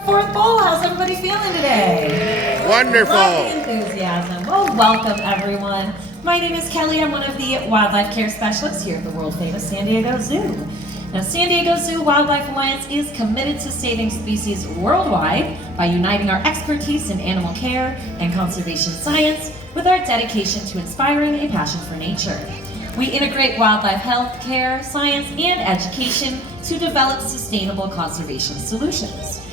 Wegeforth Bowl. How's everybody feeling today? Wonderful. Love the enthusiasm. Well, welcome everyone. My name is Kelly. I'm one of the wildlife care specialists here at the world famous San Diego Zoo. Now, San Diego Zoo Wildlife Alliance is committed to saving species worldwide by uniting our expertise in animal care and conservation science with our dedication to inspiring a passion for nature. We integrate wildlife health care, science, and education to develop sustainable conservation solutions.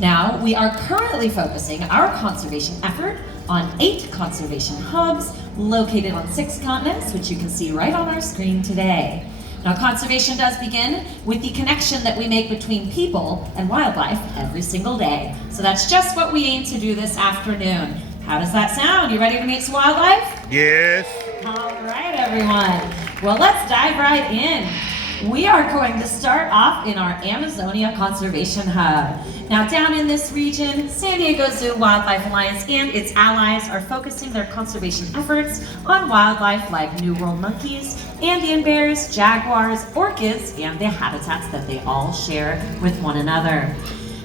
Now, we are currently focusing our conservation effort on 8 conservation hubs located on 6 continents, which you can see right on our screen today. Now, conservation does begin with the connection that we make between people and wildlife every single day. So that's just what we aim to do this afternoon. How does that sound? You ready to meet some wildlife? Yes. All right, everyone. Well, let's dive right in. We are going to start off in our Amazonia Conservation Hub. Now, down in this region, San Diego Zoo Wildlife Alliance and its allies are focusing their conservation efforts on wildlife like New World monkeys, Andean bears, jaguars, orchids, and the habitats that they all share with one another.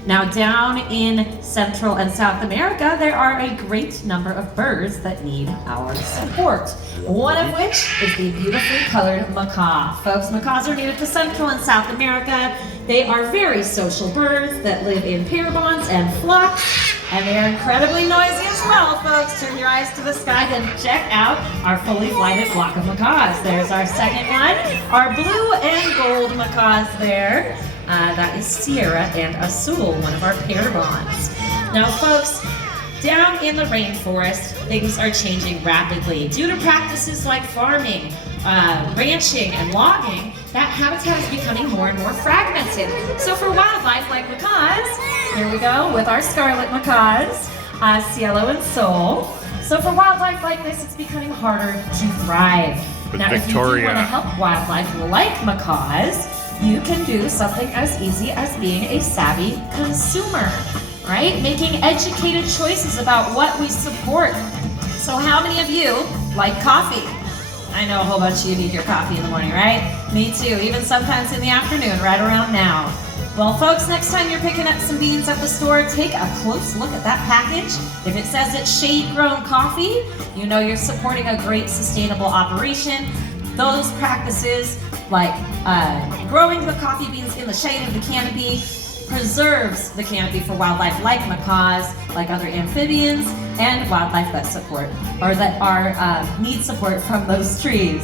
Now, down in Central and South America, there are a great number of birds that need our support. One of which is the beautifully colored macaw. Folks, macaws are native to Central and South America. They are very social birds that live in pair bonds and flocks, and they are incredibly noisy as well, folks. Turn your eyes to the sky and check out our fully flighted flock of macaws. There's our second one, our blue and gold macaws there. That is Sierra and Azul, one of our pair bonds. Now, folks, down in the rainforest, things are changing rapidly. Due to practices like farming, ranching, and logging, that habitat is becoming more and more fragmented. So for wildlife like macaws, here we go with our scarlet macaws, Cielo and Sol. So for wildlife like this, it's becoming harder to thrive. But now, Victoria, if you do want to help wildlife like macaws, you can do something as easy as being a savvy consumer, right? Making educated choices about what we support. So how many of you like coffee? I know a whole bunch of you need your coffee in the morning, right? Me too, even sometimes in the afternoon, right around now. Well, folks, next time you're picking up some beans at the store, take a close look at that package. If it says it's shade-grown coffee, you know you're supporting a great sustainable operation. Those practices, like growing the coffee beans in the shade of the canopy, preserves the canopy for wildlife like macaws, like other amphibians, and wildlife that support, or that are need support from those trees.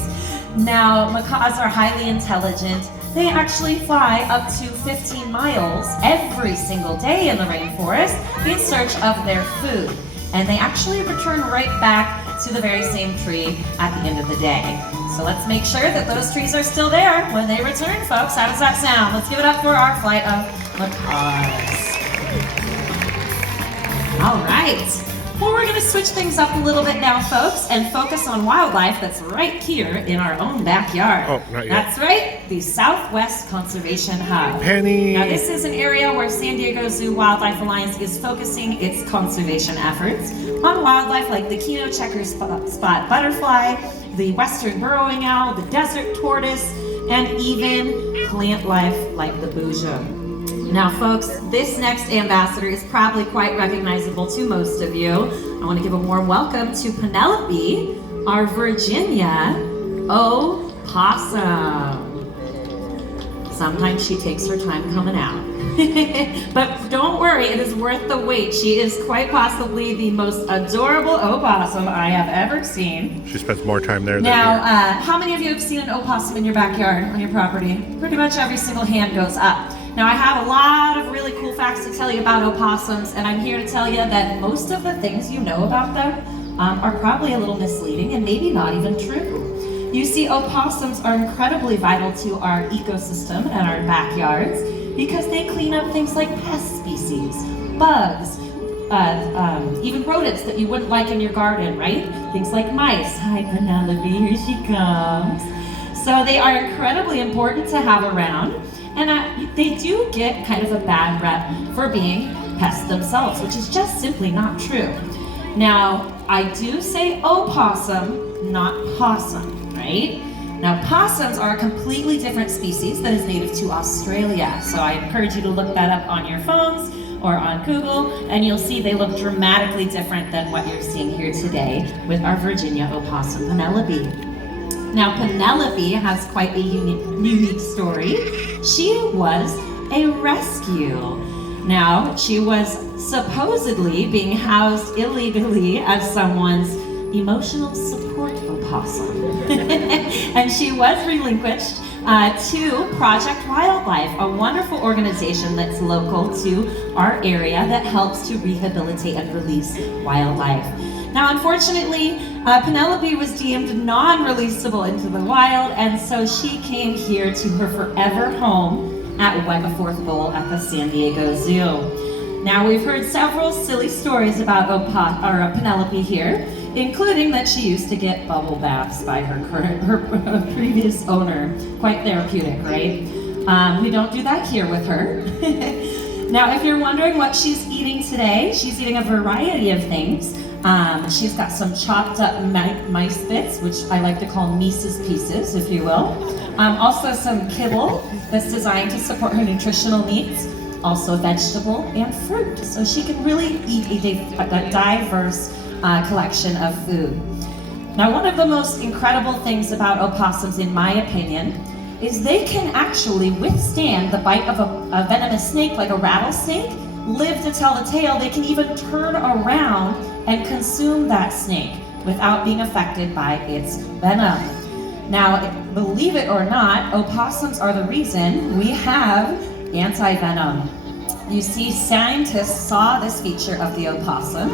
Now, macaws are highly intelligent. They actually fly up to 15 miles every single day in the rainforest in search of their food. And they actually return right back to the very same tree at the end of the day. So let's make sure that those trees are still there when they return, folks. How does that sound? Let's give it up for our flight of macaws. All right. Well, we're going to switch things up a little bit now, folks, and focus on wildlife that's right here in our own backyard. Oh, not yet. That's right, the Southwest Conservation Hub. Penny. Now, this is an area where San Diego Zoo Wildlife Alliance is focusing its conservation efforts on wildlife like the Kino checker spot butterfly, the western burrowing owl, the desert tortoise, and even plant life like the boujum. Now, folks, this next ambassador is probably quite recognizable to most of you. I want to give a warm welcome to Penelope, our Virginia opossum. Sometimes she takes her time coming out. But don't worry, it is worth the wait. She is quite possibly the most adorable opossum I have ever seen. She spends more time there than Now, here. how many of you have seen an opossum in your backyard, on your property? Pretty much every single hand goes up. Now, I have a lot of really cool facts to tell you about opossums, and I'm here to tell you that most of the things you know about them are probably a little misleading and maybe not even true. You see, opossums are incredibly vital to our ecosystem and our backyards because they clean up things like pest species, bugs, even rodents that you wouldn't like in your garden, right? Things like mice. Hi, Penelope, here she comes. So they are incredibly important to have around. And they do get kind of a bad rep for being pests themselves, which is just simply not true. Now, I do say opossum, not possum, right? Now, possums are a completely different species that is native to Australia. So I encourage you to look that up on your phones. or on Google, and you'll see they look dramatically different than what you're seeing here today with our Virginia opossum, Penelope. Now, Penelope has quite a unique story. She was a rescue. Now, she was supposedly being housed illegally as someone's emotional support opossum. And she was relinquished to Project Wildlife, a wonderful organization that's local to our area that helps to rehabilitate and release wildlife. Now, unfortunately, Penelope was deemed non-releasable into the wild, and so she came here to her forever home at Wegeforth Bowl at the San Diego Zoo. Now, we've heard several silly stories about Penelope here, including that she used to get bubble baths by her previous owner. Quite therapeutic, right? We don't do that here with her. Now, if you're wondering what she's eating today, she's eating a variety of things. She's got some chopped up mice bits, which I like to call Mises pieces, if you will. Also some kibble that's designed to support her nutritional needs. Also vegetable and fruit. So she can really eat a diverse collection of food. Now, one of the most incredible things about opossums, in my opinion, is they can actually withstand the bite of a venomous snake like a rattlesnake, live to tell the tale. They can even turn around and consume that snake without being affected by its venom. Now, believe it or not, opossums are the reason we have anti-venom. You see, scientists saw this feature of the opossum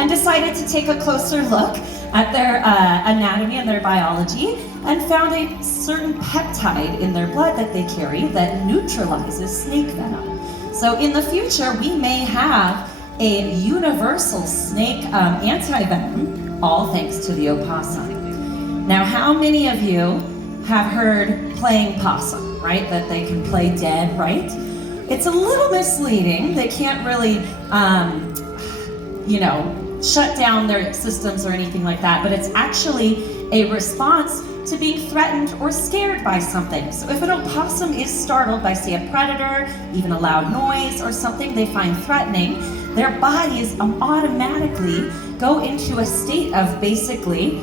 and decided to take a closer look at their anatomy and their biology, and found a certain peptide in their blood that they carry that neutralizes snake venom. So in the future, we may have a universal snake anti-venom, all thanks to the opossum. Now, how many of you have heard playing possum, right? That they can play dead, right? It's a little misleading. They can't really, shut down their systems or anything like that, but it's actually a response to being threatened or scared by something. So if an opossum is startled by, say, a predator, even a loud noise or something they find threatening, their bodies automatically go into a state of basically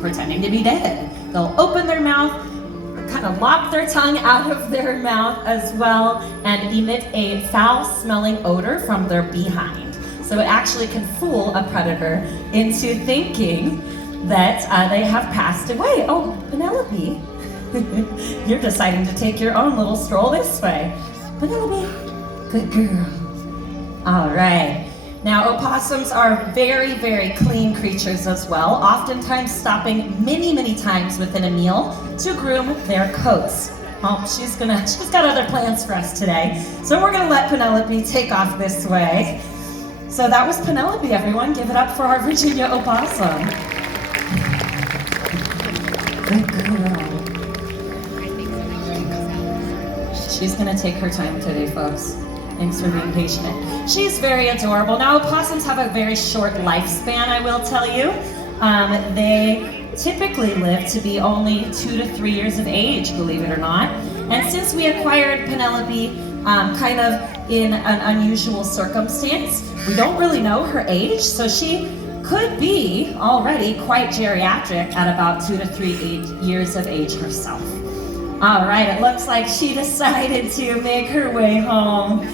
pretending to be dead. They'll open their mouth, kind of lop their tongue out of their mouth as well, and emit a foul-smelling odor from their behind. So it actually can fool a predator into thinking that they have passed away. Oh, Penelope, you're deciding to take your own little stroll this way. Penelope, good girl. All right. Now, opossums are very, very clean creatures as well, oftentimes stopping many, many times within a meal to groom their coats. Oh, she's got other plans for us today. So we're gonna let Penelope take off this way. So that was Penelope, everyone. Give it up for our Virginia opossum. Good girl. She's gonna take her time today, folks. Thanks for being patient. She's very adorable. Now, opossums have a very short lifespan, I will tell you. They typically live to be only 2 to 3 years of age, believe it or not. And since we acquired Penelope kind of in an unusual circumstance, we don't really know her age, so she could be already quite geriatric at about 2 to 3 years of age herself. All right, it looks like she decided to make her way home.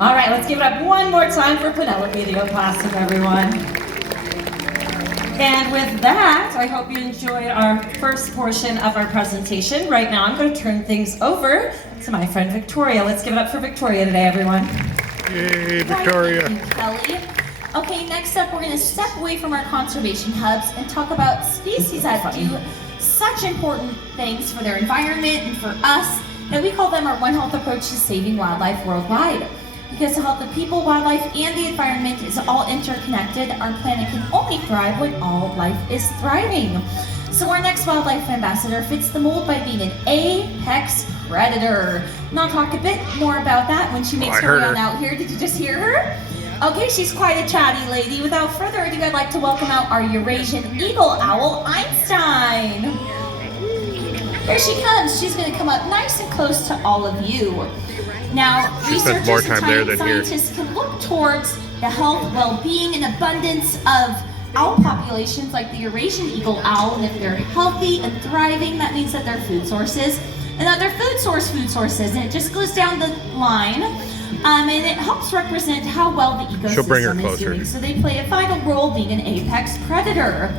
All right, let's give it up one more time for Penelope the opossum, everyone. And with that, I hope you enjoyed our first portion of our presentation. Right now, I'm going to turn things over to my friend Victoria. Let's give it up for Victoria today, everyone. Yay, Victoria. Thank you, Kelly. Okay, next up, we're going to step away from our conservation hubs and talk about species that do such important things for their environment and for us that we call them our One Health approach to saving wildlife worldwide. Because the health of people, wildlife, and the environment is all interconnected, our planet can only thrive when all life is thriving. So our next wildlife ambassador fits the mold by being an apex predator. And I'll talk a bit more about that when she makes her way on out here. Did you just hear her? Okay, she's quite a chatty lady. Without further ado, I'd like to welcome out our Eurasian eagle owl, Einstein. Here she comes. She's going to come up nice and close to all of you. Now, researchers and scientists can look towards the health, well-being, and abundance of owl populations like the Eurasian eagle owl. And if they're healthy and thriving, that means that they're food sources. And other food sources, and it just goes down the line. And it helps represent how well the ecosystem is doing. So they play a vital role being an apex predator.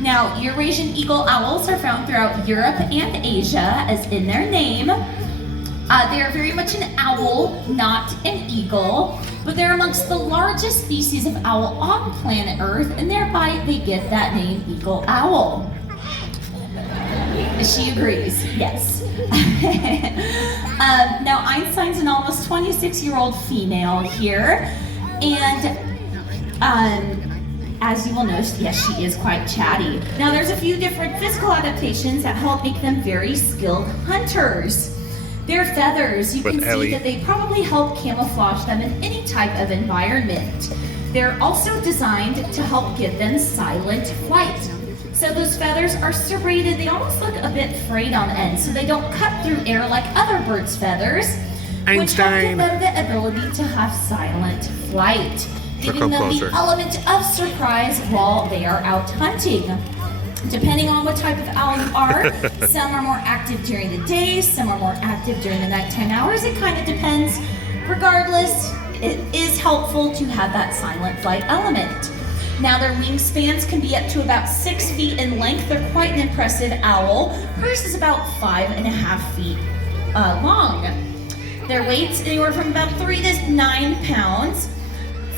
Now, Eurasian eagle owls are found throughout Europe and Asia, as in their name. They are very much an owl, not an eagle, but they're amongst the largest species of owl on planet Earth, and thereby they get that name, eagle owl. She agrees, yes. Now, Einstein's an almost 26-year-old female here, and as you will notice, yes, she is quite chatty. Now, there's a few different physical adaptations that help make them very skilled hunters. Their feathers, you can see that they probably help camouflage them in any type of environment. They're also designed to help give them silent flight. So those feathers are serrated, they almost look a bit frayed on end, so they don't cut through air like other birds' feathers, which help give them the ability to have silent flight, giving them the element of surprise while they are out hunting. Depending on what type of owl you are, some are more active during the day, some are more active during the nighttime hours. It kind of depends. Regardless, it is helpful to have that silent flight element. Now, their wingspans can be up to about 6 feet in length. They're quite an impressive owl. Hers is about 5.5 feet long. Their weight's anywhere from about 3 to 9 pounds.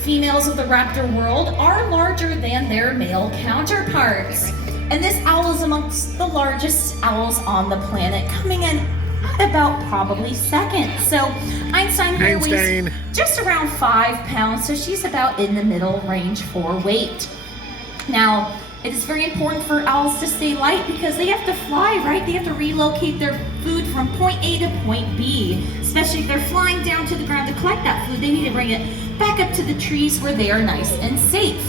Females of the raptor world are larger than their male counterparts. And this owl is amongst the largest owls on the planet, coming in at about probably second. So Einstein here weighs just around 5 pounds, so she's about in the middle range for weight. Now, it is very important for owls to stay light because they have to fly, right? They have to relocate their food from point A to point B, especially if they're flying down to the ground to collect that food. They need to bring it back up to the trees where they are nice and safe.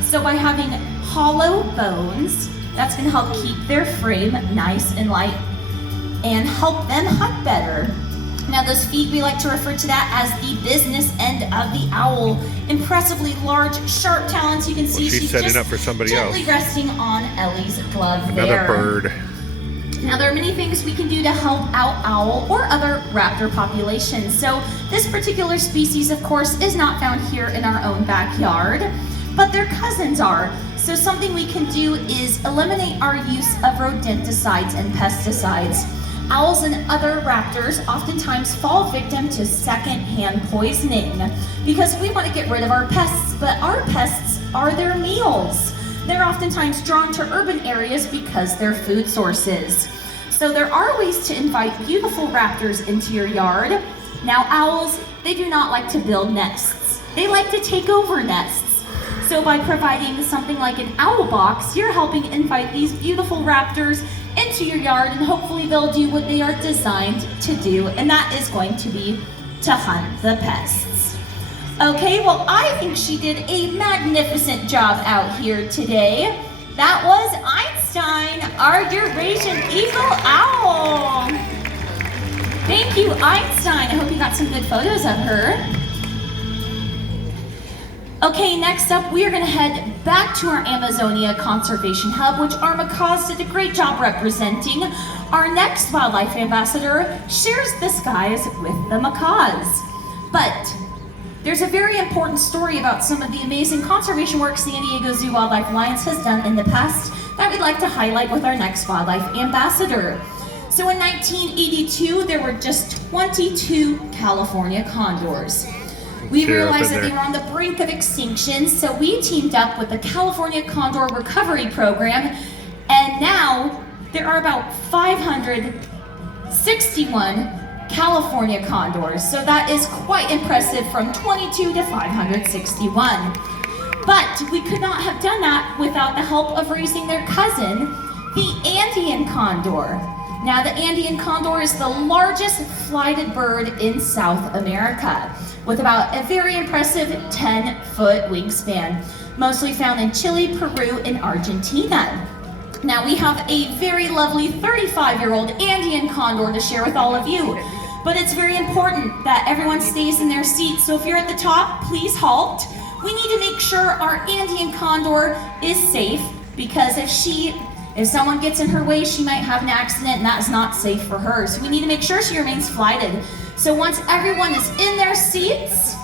So by having hollow bones, that's going to help keep their frame nice and light and help them hunt better. Now, those feet, we like to refer to that as the business end of the owl. Impressively large, sharp talons. You can see she's setting just up for somebody gently else. Resting on Ellie's glove Another bird. Now, there are many things we can do to help out owl or other raptor populations. So this particular species, of course, is not found here in our own backyard, but their cousins are. So something we can do is eliminate our use of rodenticides and pesticides. Owls and other raptors oftentimes fall victim to second-hand poisoning because we want to get rid of our pests, but our pests are their meals. They're oftentimes drawn to urban areas because they're food sources. So there are ways to invite beautiful raptors into your yard. Now, owls, they do not like to build nests. They like to take over nests. So by providing something like an owl box, you're helping invite these beautiful raptors into your yard, and hopefully they'll do what they are designed to do, and that is going to be to hunt the pests. Okay, well, I think she did a magnificent job out here today. That was Einstein, our Eurasian eagle owl. Thank you, Einstein. I hope you got some good photos of her. Okay, next up, we are going to head back to our Amazonia Conservation Hub, which our Macaws did a great job representing. Our next wildlife ambassador shares the skies with the Macaws. But there's a very important story about some of the amazing conservation work San Diego Zoo Wildlife Alliance has done in the past that we'd like to highlight with our next wildlife ambassador. So in 1982, there were just 22 California condors. We realized that they were on the brink of extinction, so we teamed up with the California Condor Recovery Program, and now there are about 561 California condors. So that is quite impressive, from 22 to 561. But we could not have done that without the help of raising their cousin, the Andean condor. Now, the Andean condor is the largest flighted bird in South America, with about a very impressive 10-foot wingspan, mostly found in Chile, Peru, and Argentina. Now, we have a very lovely 35-year-old Andean condor to share with all of you. but it's very important that everyone stays in their seats. So if you're at the top, please halt. We need to make sure our Andean condor is safe, because if someone gets in her way, she might have an accident, and that is not safe for her. So we need to make sure she remains flighted. So once everyone is in their seats,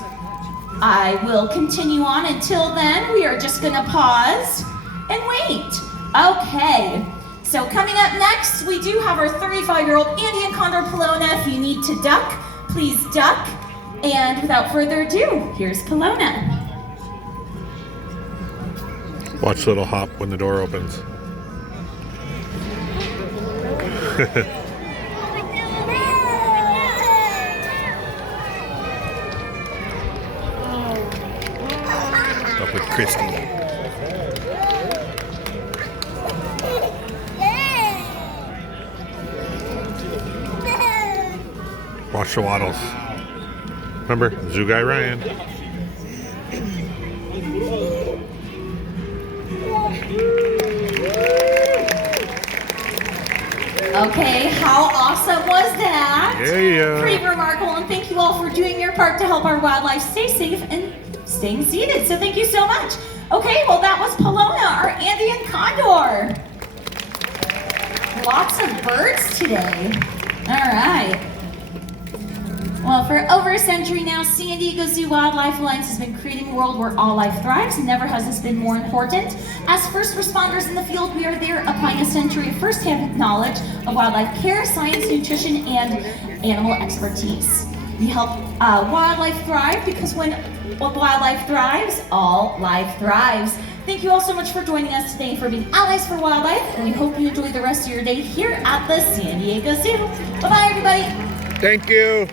I will continue on. Until then, we are just gonna pause and wait. Okay, so coming up next, we do have our 35-year-old Andean condor Paloma. If you need to duck, please duck. And without further ado, here's Paloma. Watch little hop when the door opens. Up with Christy. Watch the waddles. Remember, Zoo Guy Ryan. Okay, how awesome was that? Yeah. Pretty remarkable, and thank you all for doing your part to help our wildlife stay safe and staying seated. So thank you so much. Okay, well that was Paloma, our Andean condor. Lots of birds today. All right. Well, for over a century now, San Diego Zoo Wildlife Alliance has been creating a world where all life thrives, and never has this been more important. As first responders in the field, we are there applying a century of first-hand knowledge of wildlife care, science, nutrition, and animal expertise. We help wildlife thrive, because when wildlife thrives, all life thrives. Thank you all so much for joining us today, for being allies for wildlife, and we hope you enjoy the rest of your day here at the San Diego Zoo. Bye-bye, everybody. Thank you.